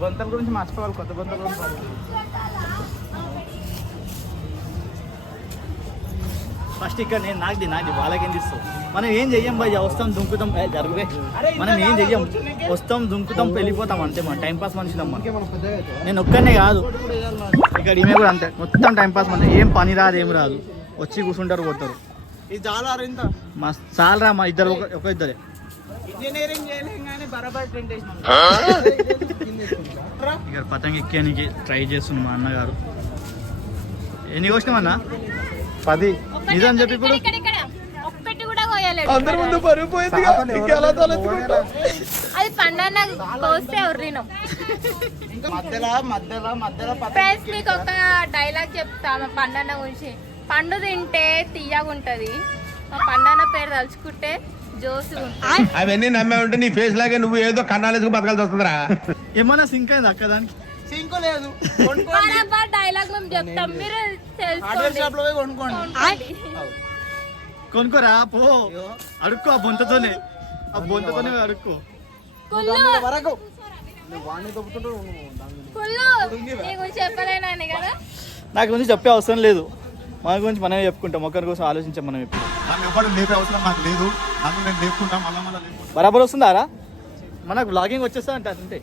బొంతల గురించి మర్చిపోవాలి, కొత్త బొంతల గురించి. ఫస్ట్ ఇక్కడ నేను నాది వాళ్ళకేం తీస్తావు. మనం ఏం చెయ్యం భయ్య, వస్తాం దుంకుతాం జరుగువే. మనం ఏం చెయ్యం, వస్తాం దుంకుతాం వెళ్ళిపోతాం అంతే. మన టైంపాస్ మనుషులమ్మ. నేను ఒక్కనే కాదు, ఇక్కడ ఈమె కూడా అంతే. మొత్తం టైంపాస్ మన ఏం పని రాదు, ఏం రాదు. వచ్చి కూర్చుంటారు, కొడతారు. ఇది చాలా మా చాలరా, మా ఇద్దరు ఒక ఇద్దరే. ఇక్కడ పతంగి ఎక్కానికి ట్రై చేస్తున్నాం మా అన్నగారు. ఎన్ని కోసినాం అన్న? 10. నిజం చెప్పి ఇప్పుడు అందరి ముందు బరువు పోయింది. అది పండన్న కోస్తే ఎవరినాం. మీకు ఒక డైలాగ్ చెప్తా మా పండన్న గురించి. పండు తింటే తీయగా ఉంటది, మా పండన్న పేరు తలుచుకుంటే జోసు. అవన్నీ నమ్మే ఉంటే నీ ఫేస్ లాగే నువ్వు ఏదో కన్నాలేసుకు బతకాల్సి వస్తుందిరా. ఏమన్నా సింక్ అయింది అక్క? దానికి సింక్ లేదు. డైలాగ్ మేము చెప్తాం, మీరు కొనుక్కోరా పో. అడుక్కో ఆ బొంతతోనే, అడుక్కో. నా గురించి చెప్పే అవసరం లేదు, మన గురించి మనమే చెప్పుకుంటాం. ఒకరి కోసం ఆలోచించాం మనం. ఎప్పుడు బరాబర్ వస్తుందారా? మనకు బ్లాగింగ్ వచ్చేస్తా అంటే అంతే.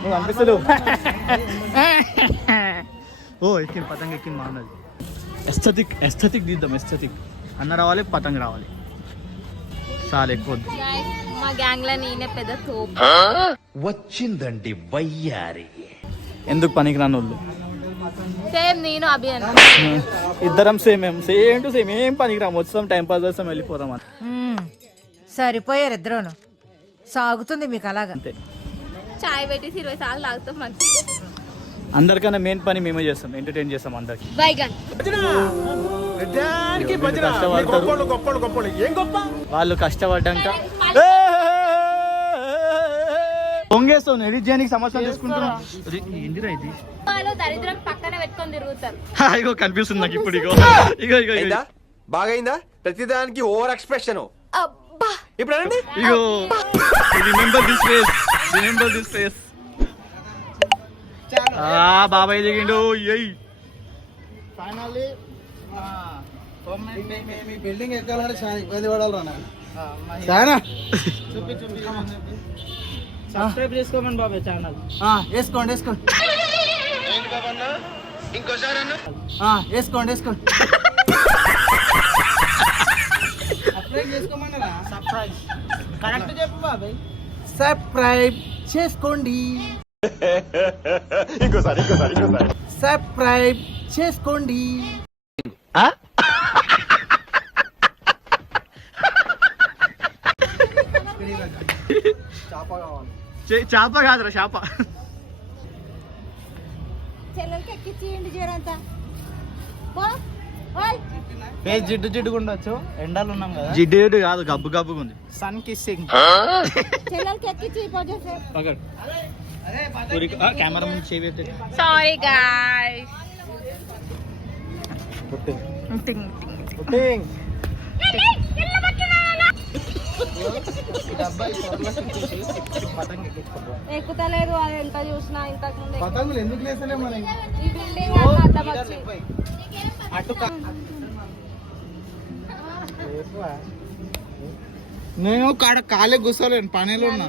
నువ్వు అనిపిస్తలేవు. ఓ ఎక్కింది పతంగ, ఎక్కింది. మా అన్నది ఎస్థెటిక్ తీద్దాం. ఎస్థెటిక్ అన్న రావాలి, పతంగ రావాలి. చాలా ఎక్కువ మా గ్యాంగ్ లో నేనే పెద్ద తోపు. వచ్చిందండి వయ్యారి. ఎందుకు పనికి రాని వాళ్ళు? సేమ్ నేను అభియాన్ ఇద్దరం సేమ్ టు సేమ్. ఏం పనికి రాము, వచ్చాం టైం పాస్ చేస్తాం, వెళ్ళిపోతాం అని. సరిపోయారు ఇద్దరును. సాగుతుంది మీకు అలాగా. అంతే. చాయ్ పెట్టి 20 సార్లు తాగుతాం. మంచి అందరికన్నా మెయిన్ పని మేమే చేస్తాం, ఎంటర్టైన్ చేస్తాం అందరికి. వాళ్ళు కష్టపడ్డాక పొంగేస్తావు. ఎడిట్ చేయడానికి సంవత్సరం తీసుకుంటున్నా. ఏంటిరా ఇది? దరిద్రం పక్కన పెట్టుకొని తిరుగుతారు. ఇగో కనిపిస్తుంది నాకు ఇప్పుడు. ఇగో బాగైందా? ప్రతిదానికి ఓవర్ ఎక్స్ప్రెషన్. ఇప్పుడు ఇగో రిమెంబర్ దిస్ ఫేస్. బాబాయ్ దిగిండు. బిల్డింగ్ ఎక్కాలంటే చాలా ఇబ్బంది పడాలి. సబ్స్క్రైబ్ చేసుకోమని బాబాయ్ ఛానల్. వేసుకోండి కరెక్ట్ చెప్పు బాబాయ్. సబ్స్క్రైబ్ చేసుకోండి. ఇంకోసారి సబ్స్క్రైబ్ చేసుకోండి. చేప కాదురా, చేప. జిడ్డు ఉండొచ్చు, ఎండాలు ఉన్నాం కదా. జిడ్డు కాదు, గబ్బుగా ఉంది. Sun kissing. కెమెరా ముందు చేయబెట్టే. Sorry guys. ఎక్కుతలేదు. అది ఎంత చూసినా ఇంతకు ముందు పతంగులు ఎందుకు లేసలే మన ఈ బిల్డింగ్ అటు. నేను కాలే కూర్చోలేను, పనిలో ఉన్నా.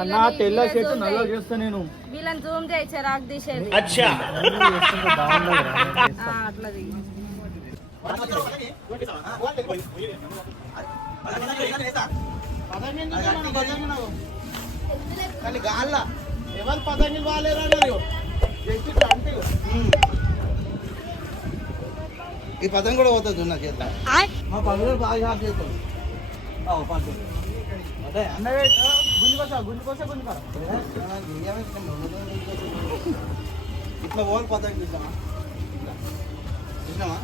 అన్నా తెల్ల షర్ట్ నల్ల చేస్తా నేను. వీళ్ళని జూమ్ చేయి, చిరాకు తీసేది. అట్లా గాల్ల ఎవరు పతంగులు బాగాలేరా? ఈ పతంగ కూడా పోతుంది ఉన్న చేత. మా పనులు బాగా షాప్ చేస్తాం. అదే అన్న ఇట్లా పోవాలి పతంగ చూసామా? చూసినామా?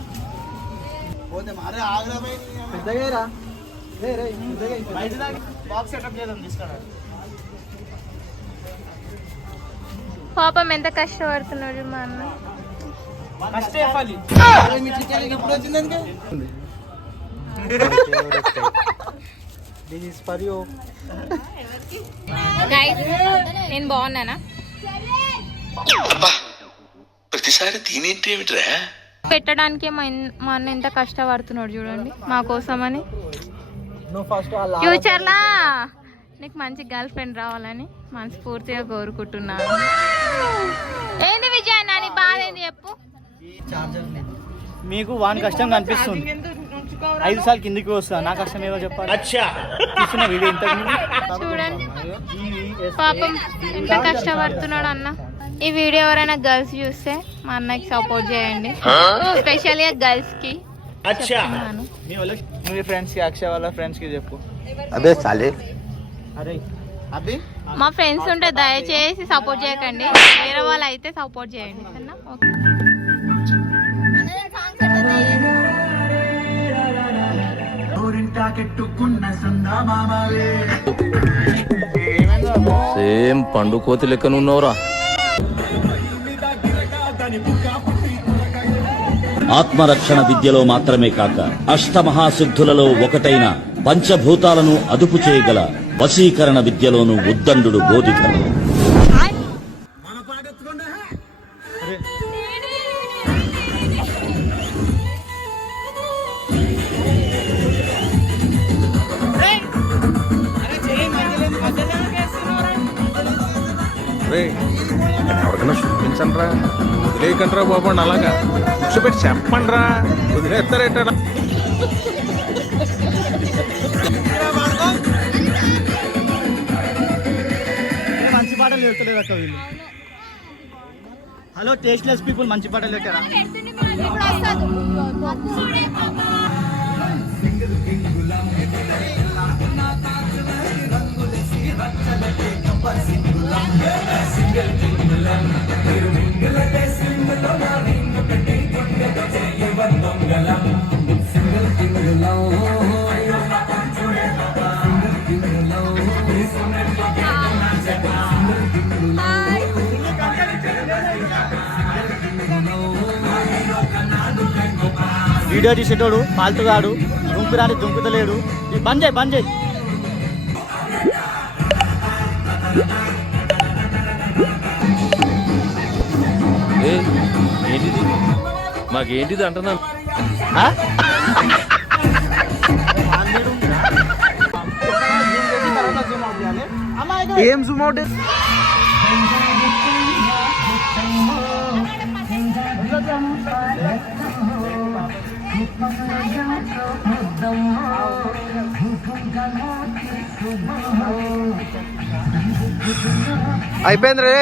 పోతే మారే ఆగ్రహమై పెద్దగా బాక్స్ సెటప్ చేద్దాం తీసుకురా. పాపం ఎంత కష్టపడుతున్నాడు మా అన్న. అరే మీ చికెన్ ఇప్పుడు వచ్చింది ఎందుకు? గైస్ నేను బాగున్నానా? ప్రతిసారి దీనేంటేమిట్రా? పెట్టడానికే మా అన్న ఎంత కష్టపడుతున్నాడు చూడండి మా కోసమని. నువ్వు ఫస్ట్ ఫ్యూచర్ లా నీకు మంచి గర్ల్ ఫ్రెండ్ రావాలని మనస్ఫూర్తిగా కోరుకుంటున్నాను. ఏంది విజయ్ నాని బాధ ఏంది చెప్పు. మీకు వాని కష్టం కనిపిస్తుంది, 5 సార్లు కిందికి వస్తా, నా కష్టం ఏవో చెప్పాలి. తీసుకున్న వీడియో ఇంత చూడండి పాపం ఎంత కష్టపడుతున్నాడు అన్న. ఈ వీడియో ఎవరైనా గర్ల్స్ చూస్తే మా అన్నకి సపోర్ట్ చేయండి, స్పెషల్గా గర్ల్స్ కి చెప్తున్నాను. మీ ఫ్రెండ్స్ కి, అక్షయ్ వాళ్ళ ఫ్రెండ్స్ కి చెప్పు. అదే సాలే. అరే అబ్బి మా ఫ్రెండ్స్ ఉంటే దయచేసి సపోర్ట్ చేయకండి, వేరే వాళ్ళు అయితే సపోర్ట్ చేయండి సరేనా? ఓకే. సేమ్ పండు కోతి లెక్కనున్నవరా. ఆత్మరక్షణ విద్యలో మాత్రమే కాక అష్టమహాసిద్ధులలో ఒకటైన పంచభూతాలను అదుపు చేయగల వశీకరణ విద్యలోనూ ఉద్దండు బోధికలు. ఎవరికైనా చూపించండి రా, వదిలేయకండి బాబు అని అలాగా కూర్చోబెట్టి చెప్పండి రా, వదిలేస్తారేట. మంచి పాటలు చెప్తలేదు అక్క వీళ్ళు. హలో టేస్ట్లెస్ పీపుల్, మంచి పాటలు పెట్టారా? వీడియో తీసేటోడు పాల్తుగాడు, దుంకురాని దుంకుతలేడు. బంద్ చేయి, బంద్ చేయి. ఏంటిది మాకేంటిది అంటున్నాను. ఏం జూమ్ అవుట్? అయిపోయింది రే.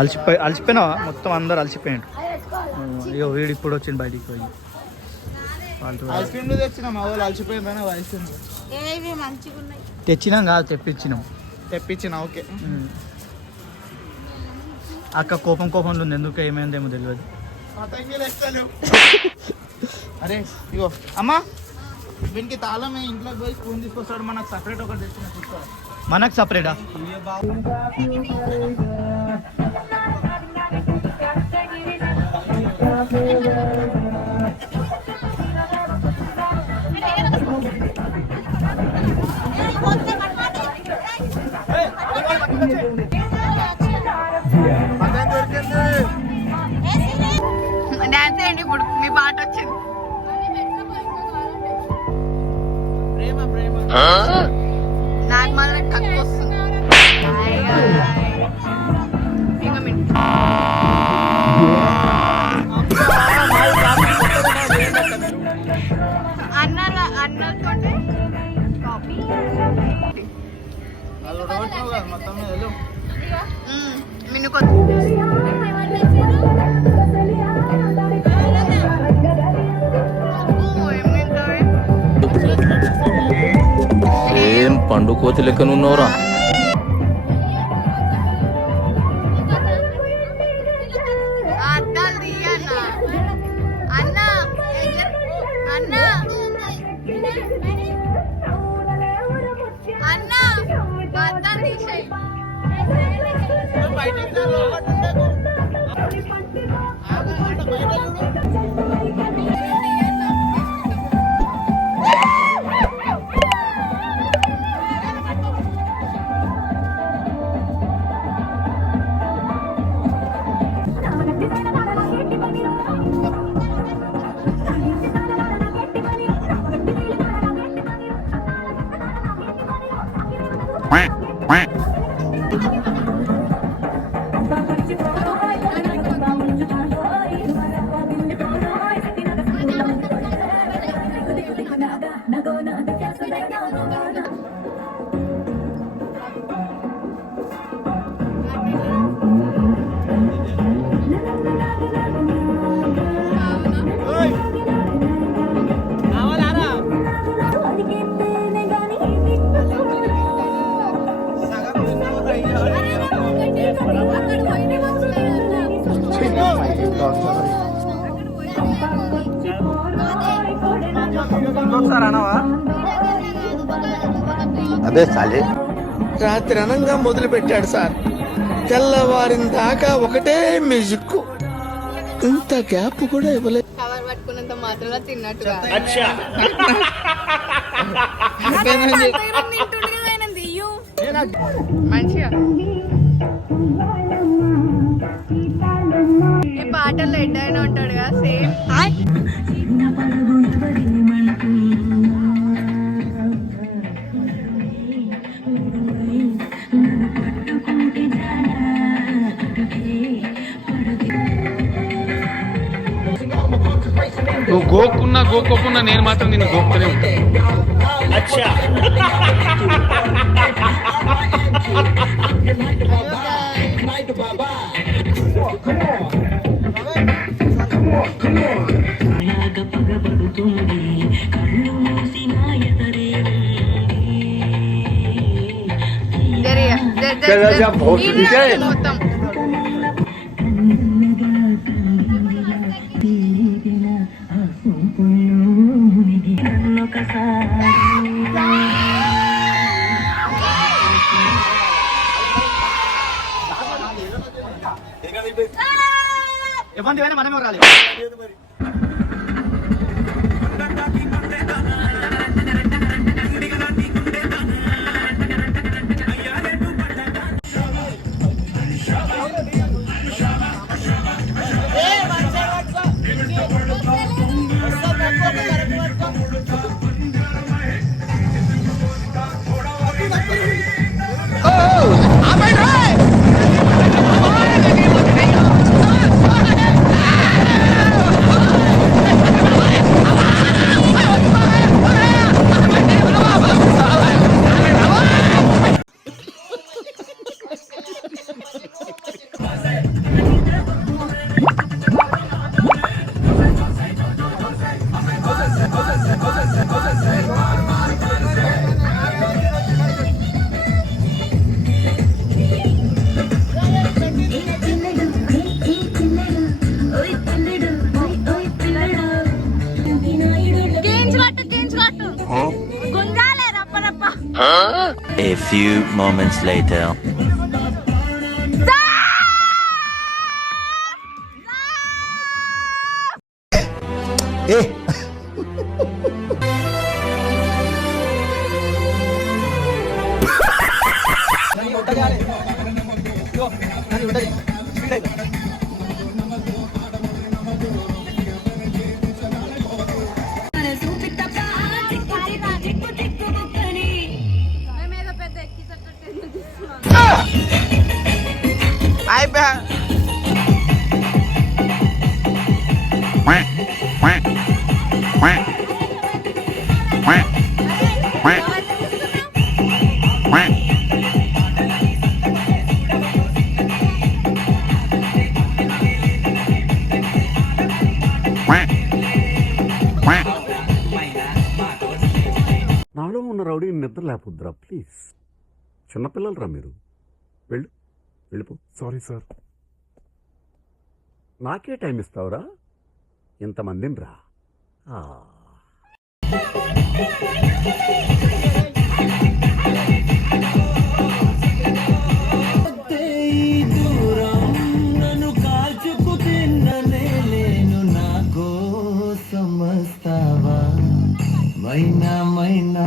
అలసిపోయినావా? మొత్తం అందరు అలసిపోయాడు. అయ్యో వీడు ఇప్పుడు వచ్చింది బయటికి పోయి. ఐస్ క్రీమ్ తెచ్చిన మా వాళ్ళు అలసిపోయిందని ఐస్ క్రీమ్ తెచ్చినాం కాదు, తెప్పించినాం. తెప్పించిన. ఓకే అక్క కోపంలో ఉంది, ఎందుకు ఏమైందేమో తెలియదు. అరే ఇగో అమ్మా, వీనికి తాళం ఇంట్లోకి పోయి స్పూన్ తీసుకొస్తాడు, మనకు సపరేట్ ఒకటి తెచ్చిన చూసుకోవాలి. మనకు సపరేటా? డాన్స్ చేయండి ఇప్పుడు, మీ పాట వచ్చింది. నాకు మాత్రం కక్కు వస్తుంది. అన్నతో మొత్తం వెళ్ళు. సేమ్ పండు కోతి లెక్కనున్నవరా. అన్న అదే చాలే. రాత్రి అనంగా మొదలు పెట్టాడు సార్, తెల్లవారిన దాకా ఒకటే మ్యూజిక్. ఇంత గ్యాప్ కూడా ఇవ్వలేదు. కవర్ పట్టుకున్నంత మాత్రం తిన్నట్టు మంచిగా ఈ పాటల్లో ఎడ్డైనా ఉంటాడు కదా సేమ్. నువ్వు గోక్కున్నా గోక్కోకున్నా నేను మాత్రం నిన్ను గోక్కునే ఉంటాను. మొత్తం ఎవరిని మనమే రాలి. A few moments later. నాలో ఉన్న రౌడీ నిద్ర లేపుద్రా ప్లీజ్. చిన్నపిల్లలరా మీరు. వెళ్ళిపో. Sorry sir. నాకే టైం ఇస్తావురా? ఇంతమందిని రా. నన్ను కాల్చుకు తిన్ననే లేను నా కోసం వస్తావా మైనా మైనా.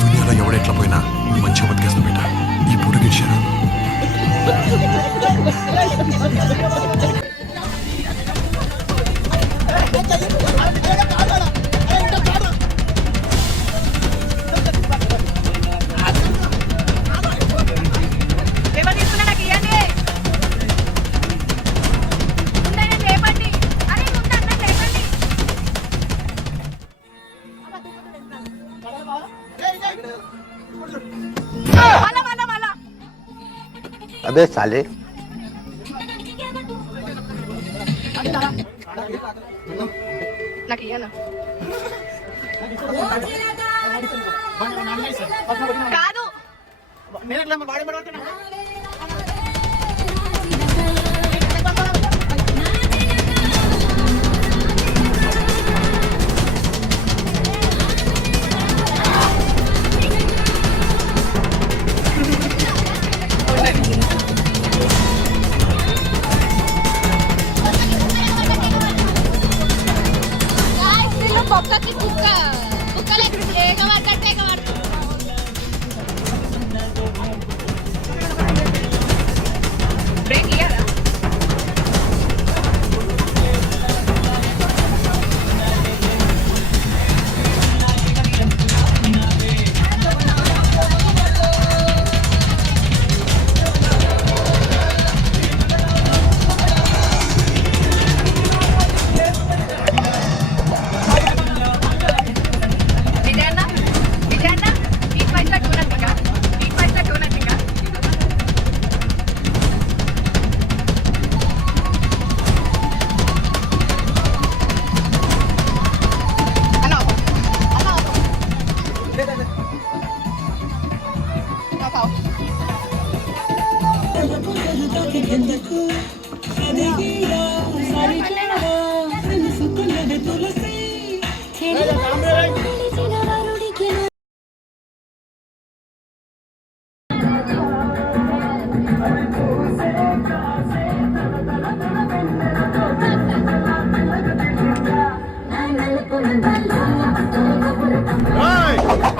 దునియాలో ఎవడెట్లా పోయినా మంచిగా బతికేస్తా బిడ్డ. ఈ పూట గడిచాను. అబే సాలే కాదు కుక్కకి కుక్క కుక్కలే ఏగబడ్డట్టే ఏగబడుతుంది. బ్రేక్ ఇయ్యారా?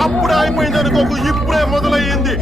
అప్పుడే అయిపోయింది అనుకోకు, ఇప్పుడే మొదలయ్యింది.